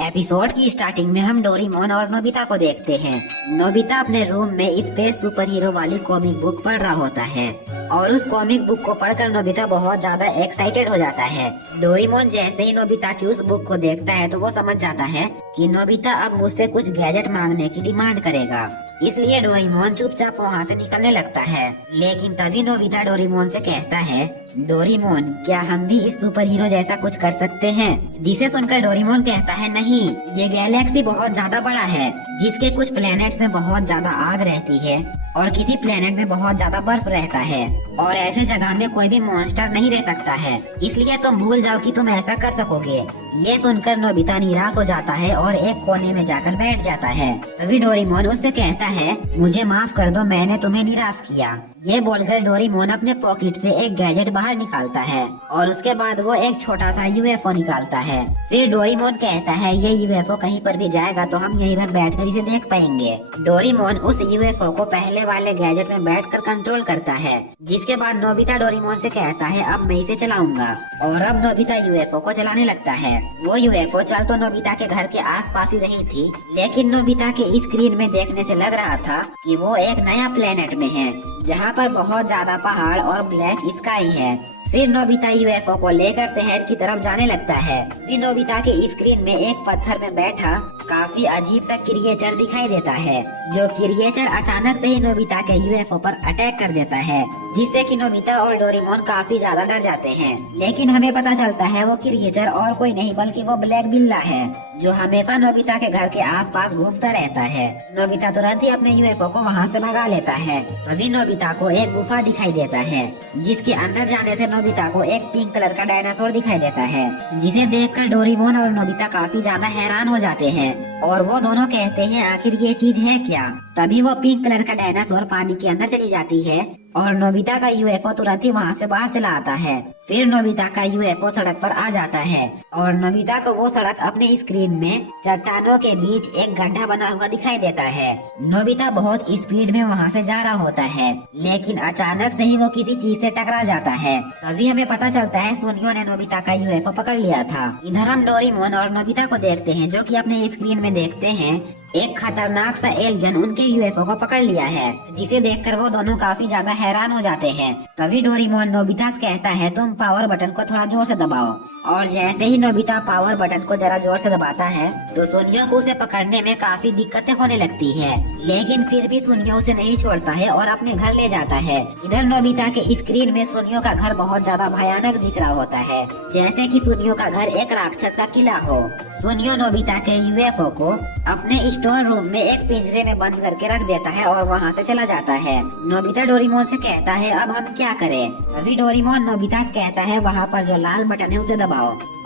Episode की starting में हम डोरेमोन और नोबिता को देखते हैं। नोबिता अपने रूम में स्पेस सुपर हीरो वाली कॉमिक बुक पढ़ रहा होता है और उस कॉमिक बुक को पढ़कर नोबिता बहुत ज्यादा एक्साइटेड हो जाता है। डोरेमोन जैसे ही नोबिता की उस बुक को देखता है तो वो समझ जाता है कि नोबिता अब मुझसे कुछ गैजेट मांगने की डिमांड करेगा, इसलिए डोरेमोन चुपचाप वहाँ से निकलने लगता है। लेकिन तभी नोबिता डोरेमोन से कहता है, डोरेमोन क्या हम भी इस सुपर हीरो जैसा कुछ कर सकते हैं? जिसे सुनकर डोरेमोन कहता है, नहीं, ये गैलेक्सी बहुत ज्यादा बड़ा है, जिसके कुछ प्लैनेट्स में बहुत ज्यादा आग रहती है और किसी प्लेनेट में बहुत ज्यादा बर्फ रहता है और ऐसे जगह में कोई भी मॉन्स्टर नहीं रह सकता है, इसलिए तुम भूल जाओ कि तुम ऐसा कर सकोगे। ये सुनकर नोबिता निराश हो जाता है और एक कोने में जाकर बैठ जाता है। तभी डोरेमोन उससे कहता है, मुझे माफ कर दो, मैंने तुम्हें निराश किया। ये बोलकर डोरेमोन अपने पॉकेट से एक गैजेट बाहर निकालता है और उसके बाद वो एक छोटा सा यूएफओ निकालता है। फिर डोरेमोन कहता है, ये यूएफओ कहीं पर भी जाएगा तो हम यहीं पर बैठकर इसे देख पाएंगे। डोरेमोन उस यूएफओ को पहले वाले गैजेट में बैठकर कंट्रोल करता है, जिसके बाद नोबिता डोरेमोन से कहता है, अब मैं इसे चलाऊंगा। और अब नोबिता यूएफओ को चलाने लगता है। वो यूएफओ चल तो नोबिता के घर के आसपास ही रही थी, लेकिन नोबिता के स्क्रीन में देखने से लग रहा था कि वो एक नया प्लेनेट में है, जहाँ पर बहुत ज्यादा पहाड़ और ब्लैक स्काई है। फिर नोबिता यूएफओ को लेकर शहर की तरफ जाने लगता है। फिर नोबिता के स्क्रीन में एक पत्थर में बैठा काफी अजीब सा क्रिएचर दिखाई देता है, जो क्रिएचर अचानक से ही नोबिता के यूएफओ पर अटैक कर देता है, जिससे कि नोबिता और डोरेमोन काफी ज्यादा डर जाते हैं। लेकिन हमें पता चलता है वो क्रिएचर और कोई नहीं बल्कि वो ब्लैक बिल्ला है, जो हमेशा नोबिता के घर के आसपास घूमता रहता है। नोबिता तुरंत ही अपने यूएफओ को वहाँ से भगा लेता है। तभी नोबिता को एक गुफा दिखाई देता है, जिसके अंदर जाने से नोबिता को एक पिंक कलर का डायनासोर दिखाई देता है, जिसे देखकर डोरेमोन और नोबिता काफी ज्यादा हैरान हो जाते हैं और वो दोनों कहते हैं, आखिर ये चीज है क्या? तभी वो पिंक कलर का डायनासोर पानी के अंदर चली जाती है और नोबिता का यूएफओ तुरंत ही वहाँ से बाहर चला आता है। फिर नोबिता का यूएफओ सड़क पर आ जाता है और नोबिता को वो सड़क अपने स्क्रीन में चट्टानों के बीच एक गड्ढा बना हुआ दिखाई देता है। नोबिता बहुत स्पीड में वहाँ से जा रहा होता है, लेकिन अचानक से ही वो किसी चीज से टकरा जाता है। तभी हमें पता चलता है सुनियो ने नोबिता का यूएफओ पकड़ लिया था। इधर हम डोरेमोन और नोबिता को देखते हैं, जो कि अपने स्क्रीन में देखते हैं एक खतरनाक सा एलियन उनके यूएफओ को पकड़ लिया है, जिसे देखकर वो दोनों काफी ज्यादा हैरान हो जाते हैं। तभी डोरेमोन नोबिता से कहता है, तुम पावर बटन को थोड़ा जोर से दबाओ। और जैसे ही नोबिता पावर बटन को जरा जोर से दबाता है तो सुनियो को उसे पकड़ने में काफी दिक्कतें होने लगती है, लेकिन फिर भी सुनियो उसे नहीं छोड़ता है और अपने घर ले जाता है। इधर नोबिता के स्क्रीन में सुनियो का घर बहुत ज्यादा भयानक दिख रहा होता है, जैसे कि सुनियो का घर एक राक्षस का किला हो। सुनियो नोबिता के यूएफओ को अपने स्टोर रूम में एक पिंजरे में बंद करके रख देता है और वहाँ से चला जाता है। नोबिता डोरेमोन से कहता है, अब हम क्या करें? अभी डोरेमोन नोबिता से कहता है, वहाँ पर जो लाल बटन है उसे दबाओ।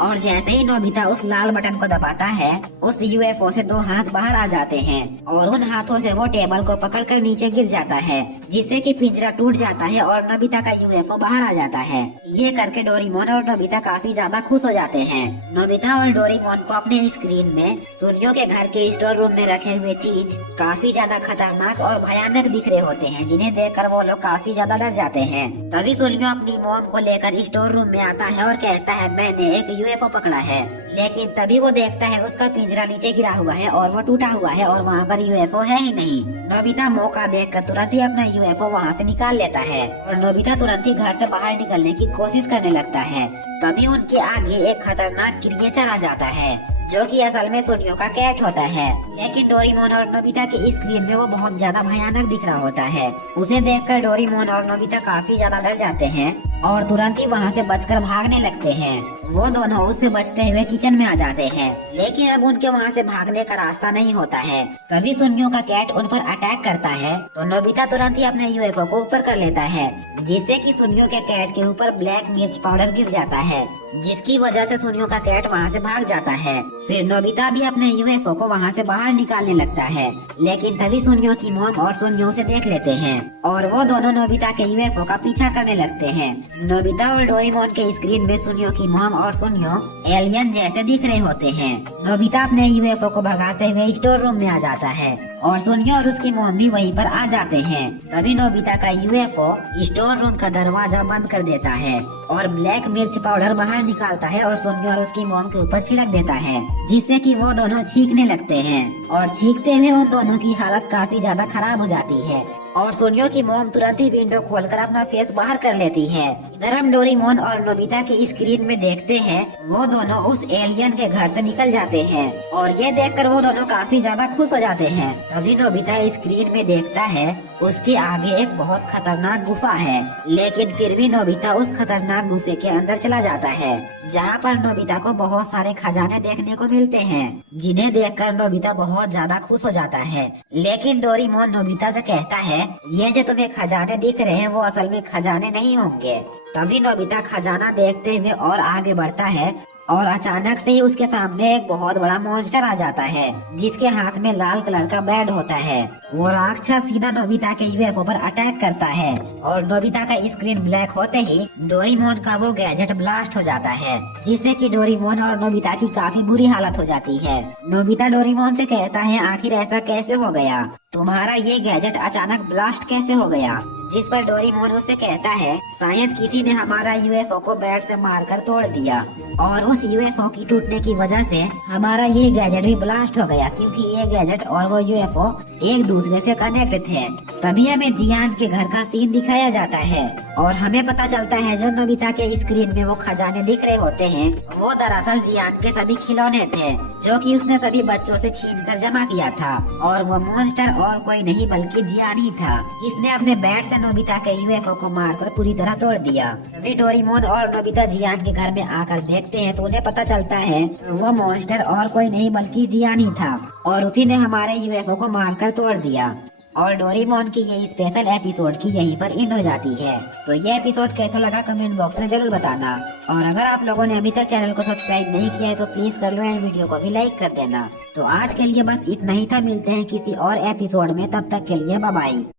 और जैसे ही नोबिता उस लाल बटन को दबाता है, उस यूएफओ से दो हाथ बाहर आ जाते हैं और उन हाथों से वो टेबल को पकड़कर नीचे गिर जाता है, जिससे कि पिंजरा टूट जाता है और नोबिता का यूएफओ बाहर आ जाता है। ये करके डोरेमोन और नोबिता काफी ज्यादा खुश हो जाते हैं। नोबिता और डोरेमोन को अपने स्क्रीन में सुनियो के घर के स्टोर रूम में रखे हुए चीज काफी ज्यादा खतरनाक और भयानक दिख रहे होते हैं, जिन्हें देखकर वो लोग काफी ज्यादा डर जाते हैं। तभी सुनियो अपनी मॉम को लेकर स्टोर रूम में आता है और कहता है, मैंने एक यूएफओ पकड़ा है। लेकिन तभी वो देखता है उसका पिंजरा नीचे गिरा हुआ है और वो टूटा हुआ है और वहाँ पर यूएफओ है ही नहीं। नोबिता मौका देखकर तुरंत ही अपना यूएफओ वहाँ से निकाल लेता है और नोबिता तुरंत ही घर से बाहर निकलने की कोशिश करने लगता है। तभी उनके आगे एक खतरनाक क्रिएचर आ जाता है, जो कि असल में सुनियो का कैट होता है। लेकिन डोरेमोन और नोबिता के स्क्रीन में वो बहुत ज्यादा भयानक दिख रहा होता है। उसे देखकर डोरेमोन और नोबिता काफी ज्यादा डर जाते हैं और तुरंत ही वहाँ से बचकर भागने लगते हैं। वो दोनों उससे बचते हुए किचन में आ जाते हैं, लेकिन अब उनके वहाँ से भागने का रास्ता नहीं होता है। तभी सुनियो का कैट उन पर अटैक करता है तो नोबिता तुरंत ही अपने यूएफओ को ऊपर कर लेता है, जिससे कि सुनियो के कैट के ऊपर ब्लैक मिर्च पाउडर गिर जाता है, जिसकी वजह से सुनियो का कैट वहाँ से भाग जाता है। फिर नोबिता भी अपने यूएफओ को वहाँ से बाहर निकालने लगता है, लेकिन तभी सुनियो की मॉम और सुनियो उसे देख लेते हैं और वो दोनों नोबिता के यूएफओ का पीछा करने लगते हैं। नोबिता और डोरेमोन के स्क्रीन में सुनियो की मॉम और सुनियो एलियन जैसे दिख रहे होते हैं। नोबिता अपने यूएफओ को भगाते हुए स्टोर रूम में आ जाता है और सुनियो और उसकी मॉम भी वहीं पर आ जाते हैं। तभी नोबिता का यूएफओ स्टोर रूम का दरवाजा बंद कर देता है और ब्लैक मिर्च पाउडर बाहर निकालता है और सुनियो और उसकी मॉम के ऊपर छिड़क देता है, जिससे कि वो दोनों चीखने लगते हैं और चीखते हुए उन दोनों की हालत काफी ज्यादा खराब हो जाती है और सुनियो की मॉम तुरंत ही विंडो खोलकर अपना फेस बाहर कर लेती है। इधर हम डोरेमोन और नोबिता की स्क्रीन में देखते हैं वो दोनों उस एलियन के घर से निकल जाते हैं और ये देखकर वो दोनों काफी ज्यादा खुश हो जाते हैं। तभी नोबिता स्क्रीन में देखता है उसके आगे एक बहुत खतरनाक गुफा है, लेकिन फिर भी नोबिता उस खतरनाक गुफे के अंदर चला जाता है, जहाँ पर नोबिता को बहुत सारे खजाने देखने को मिलते हैं, जिन्हें देखकर नोबिता बहुत ज्यादा खुश हो जाता है। लेकिन डोरेमोन नोबिता से कहता है ये जो तुम्हें खजाने दिख रहे हैं वो असल में खजाने नहीं होंगे। तभी नोबिता खजाना देखते हुए और आगे बढ़ता है और अचानक से ही उसके सामने एक बहुत बड़ा मॉन्स्टर आ जाता है, जिसके हाथ में लाल कलर का बैट होता है। वो राक्षस सीधा नोबिता के यूएफओ पर अटैक करता है और नोबिता का स्क्रीन ब्लैक होते ही डोरेमोन का वो गैजेट ब्लास्ट हो जाता है, जिससे कि डोरेमोन और नोबिता की काफी बुरी हालत हो जाती है। नोबिता डोरेमोन से कहता है आखिर ऐसा कैसे हो गया, तुम्हारा ये गैजेट अचानक ब्लास्ट कैसे हो गया? जिस पर डोरेमोन उससे कहता है शायद किसी ने हमारा यूएफओ को बैट से मारकर तोड़ दिया और उस यूएफओ की टूटने की वजह से हमारा ये गैजेट भी ब्लास्ट हो गया, क्योंकि ये गैजेट और वो यूएफओ एक दूसरे से कनेक्ट थे। तभी हमें जियान के घर का सीन दिखाया जाता है और हमें पता चलता है जो नोबिता के स्क्रीन में वो खजाने दिख रहे होते हैं वो दरअसल जियान के सभी खिलौने थे, जो कि उसने सभी बच्चों से छीनकर जमा किया था। और वो मॉन्स्टर और कोई नहीं बल्कि जियान ही था, जिसने अपने बैट से नोबिता के यूएफओ को मारकर पूरी तरह तोड़ दिया। तभी डोरेमोन और नोबिता जियान के घर में आकर देखते हैं तो उन्हें पता चलता है वो मॉन्स्टर और कोई नहीं बल्कि जियान ही था और उसी ने हमारे यूएफओ को मारकर तोड़ दिया। और डोरेमोन की ये स्पेशल एपिसोड की यहीं पर एंड हो जाती है। तो ये एपिसोड कैसा लगा कमेंट बॉक्स में जरूर बताना और अगर आप लोगों ने अभी तक चैनल को सब्सक्राइब नहीं किया है तो प्लीज कर लो एंड वीडियो को भी लाइक कर देना। तो आज के लिए बस इतना ही था, मिलते हैं किसी और एपिसोड में, तब तक के लिए बाय बाय।